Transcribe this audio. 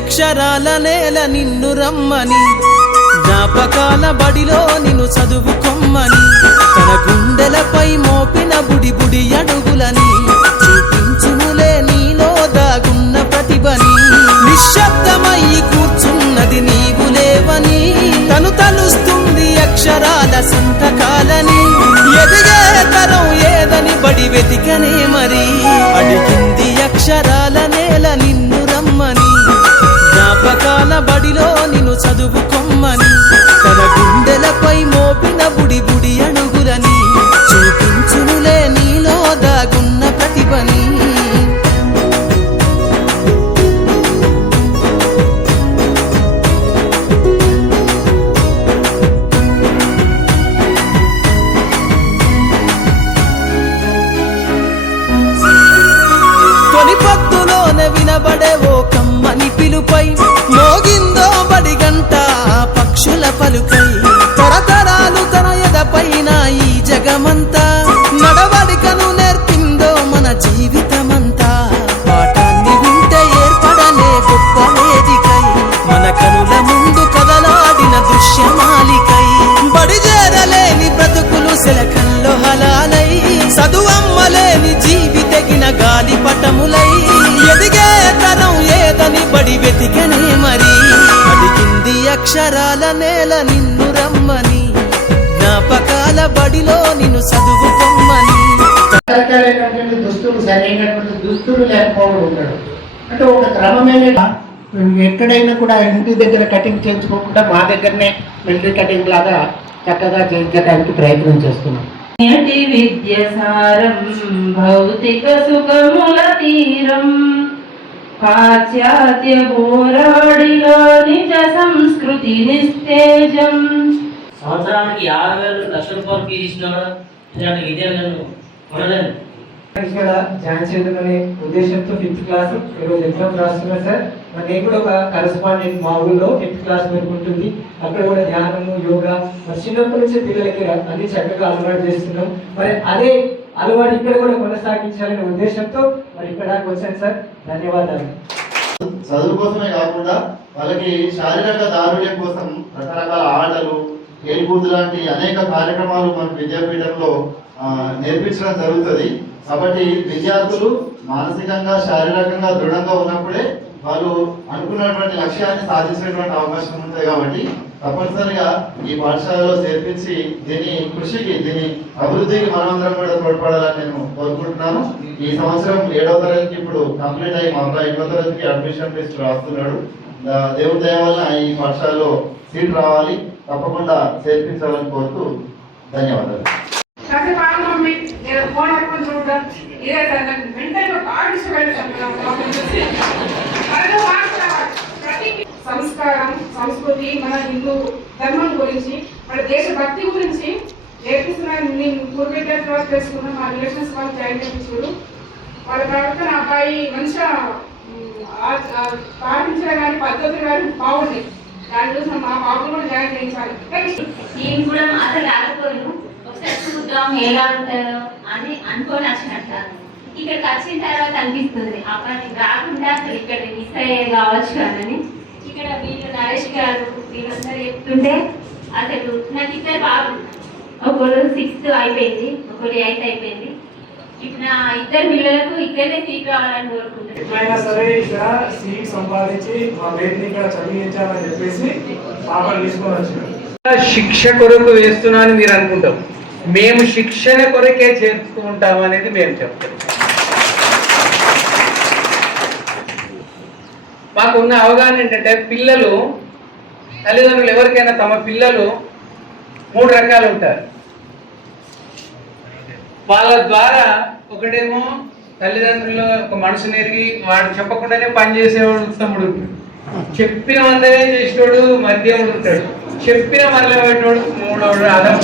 అక్షరాల నేల నిన్ను రమ్మని, జ్ఞాపకాల బడిలో నిన్ను చదువుకొమ్మని, తన గుండెలపై మోపిన బుడి బుడి అడుగులని చూపించునులే నీలో దాగున్న ప్రతిభని. నిశ్శబ్దమై కూర్చున్నది నీవు లేవని, తను తలుస్తుంది అక్షరాల సంతకాలని. ఎదిగే తరం ఏదని బడి వెతికనే మరి, అడిగింది అక్షరాల నేల నిన్ను రమ్మని, జ్ఞాపకాల బడిలో నిన్ను చదువుకొమ్మని, తన గుండెలపై మోపిన బుడి బుడి అడుగులని చూపించునులే నీలో దాగున్న ప్రతిభని. పొద్దులోనే వినబడే ఓ కమ్మని పిలుపై, మోగిందో బడి గంట పక్షుల పలుకై, తరతరాలు తన ఎదపైన ఈ జగమంతా, నడవడికను నేర్పిందో మన జీవితమంతా. పాఠాన్ని వింటే ఏర్పడలే గొప్ప వేదికై, మన కనుల ముందు కదలాడిన దృశ్యమాలికై, బడి చేరలేని బ్రతుకులు శిలకల్లో హలాలై, చదువమ్మలేని జీవితగిన గాలి పటములై, ఎదిగే తరం ఏదని బడి వెతికనే మరి, అడిగింది అక్షరాల నేల నిన్ను రమ్మని, జ్ఞాపకాల బడిలో నిన్ను చదువుకొమ్మని. దుస్తులు సరైనటువంటి దుస్తులు లేకపోవడం ఉంటాడు అంటే ఒక క్రమమైన, ఎక్కడైనా కూడా ఇంటి దగ్గర కటింగ్ చేయించుకోకుండా మా దగ్గరనే మిలిటరీ కటింగ్ లాగా చక్కగా చేయించడానికి ప్రయత్నం చేస్తున్నాం. విద్య సారం భౌతిక సుఖముల తీరం, పాశ్చాత్య పోరాడిలో నిజ సంస్కృతి నిస్తేజం. సంవత్సరానికి 50,000 లక్షల రూపాయలు ఫీజు ఇచ్చినాడు. ఇలాంటి విద్యార్థులను కొనలేను. జాయిన్ చేయడమనే ఉద్దేశంతో 5th క్లాస్ ఈరోజు ఎగ్జామ్ రాస్తున్నారు సార్. మరి నేను కూడా ఒక కరెస్పాండెంట్ మా ఊళ్ళో 5th క్లాస్ వరకు ఉంటుంది. అక్కడ కూడా ధ్యానము, యోగా మరి చిన్నప్పటి నుంచి పిల్లలకి అన్ని చక్కగా అలవాటు చేస్తున్నాం. మరి అదే అలవాటు ఇక్కడ కూడా కొనసాగించాలనే ఉద్దేశంతో మరి ఇక్కడ వచ్చాను సార్. ధన్యవాదాలు. చదువు కోసమే కాకుండా వాళ్ళకి శారీరక దారుణ్యం కోసం రకరకాల ఆటలు, ఏల్బూత్ లాంటి అనేక కార్యక్రమాలు మన విద్యాపీఠంలో నేర్పించడం జరుగుతుంది. కాబట్టి విద్యార్థులు మానసికంగా శారీరకంగా దృఢంగా ఉన్నప్పుడే వాళ్ళు అనుకున్నటువంటి లక్ష్యాన్ని సాధించేటువంటి అవకాశం ఉంటుంది. కాబట్టి తప్పనిసరిగా ఈ పాఠశాలలో చేర్పించి దీని కృషికి, దీని అభివృద్ధికి మనమందరం కూడా తోడ్పడాలని నేను కోరుకుంటున్నాను. ఈ సంవత్సరం 7వ తరగతికి ఇప్పుడు కంప్లీట్ అయ్యి మా అబ్బాయి 8వ తరగతికి అడ్మిషన్ టెస్ట్ రాస్తున్నాడు. దేవుడి దయ వల్ల ఈ పాఠశాలలో సీట్ రావాలి, తప్పకుండా చేర్పించాలని కోరుతూ ధన్యవాదాలు. సంస్కారం, సంస్కృతి, మన హిందూ ధర్మం గురించి, మన దేశభక్తి గురించి నేర్పిస్తున్నాను. నేను పూర్వ విద్యార్థులు తెలుసుకున్నాను. మా రిలేషన్స్ వాళ్ళు జాయిన్ చేయించారు. వాళ్ళ ప్రవర్తన అబ్బాయి మంచిగా పాటించడం కానీ పద్ధతులు కానీ బాగున్నాయి. దాని చూసిన మా బాబు కూడా జాయిన్ చేయించాలి. నేను కూడా మాట రాకపోయాను, ఒకసారి చూద్దాం ఎలా ఉంటారో అని అనుకోని వచ్చినట్టు. ఇక్కడికి వచ్చిన తర్వాత అనిపిస్తుంది అబ్బాయి రాకుండా అసలు ఇక్కడ మిస్ అయ్యేది కావచ్చు అని. ఇక్కడ వీళ్ళు నరేష్ గారు వీళ్ళందరూ చెప్తుంటే అసలు నాకు ఇద్దరు బాబు, ఒకరు 6th అయిపోయింది, ఒకరు 8th అయిపోయింది. ఇప్పుడు నా ఇద్దరు పిల్లలకు ఇక్కడే సీట్ రావాలని కోరుకుంటున్నాను. ఎట్లయినా సరే ఇక్కడ సీట్ సంపాదించి మా పేరుని ఇక్కడ చదివించాలని చెప్పేసి పాపలు తీసుకొని వచ్చినాం. శిక్ష కొరకు వేస్తున్నా అని మీరు అనుకుంటాం, మేము శిక్షణ కొరకే చేస్తూ ఉంటాం అనేది మేము చెప్తాం. మాకున్న అవగాహన ఏంటంటే పిల్లలు, తల్లిదండ్రులు ఎవరికైనా తమ పిల్లలు 3 రకాలు ఉంటారు. వాళ్ళ ద్వారా ఒకటేమో తల్లిదండ్రులు ఒక మనసుని ఎరిగి వాడు చెప్పకుండానే పని చేసేవాడు ఉత్తముడు, చెప్పిన వందనే చేసేవాడు మధ్యముడు ఉంటాడు, చెప్పిన మరల పెట్టేవాడు 3వవాడు అదం.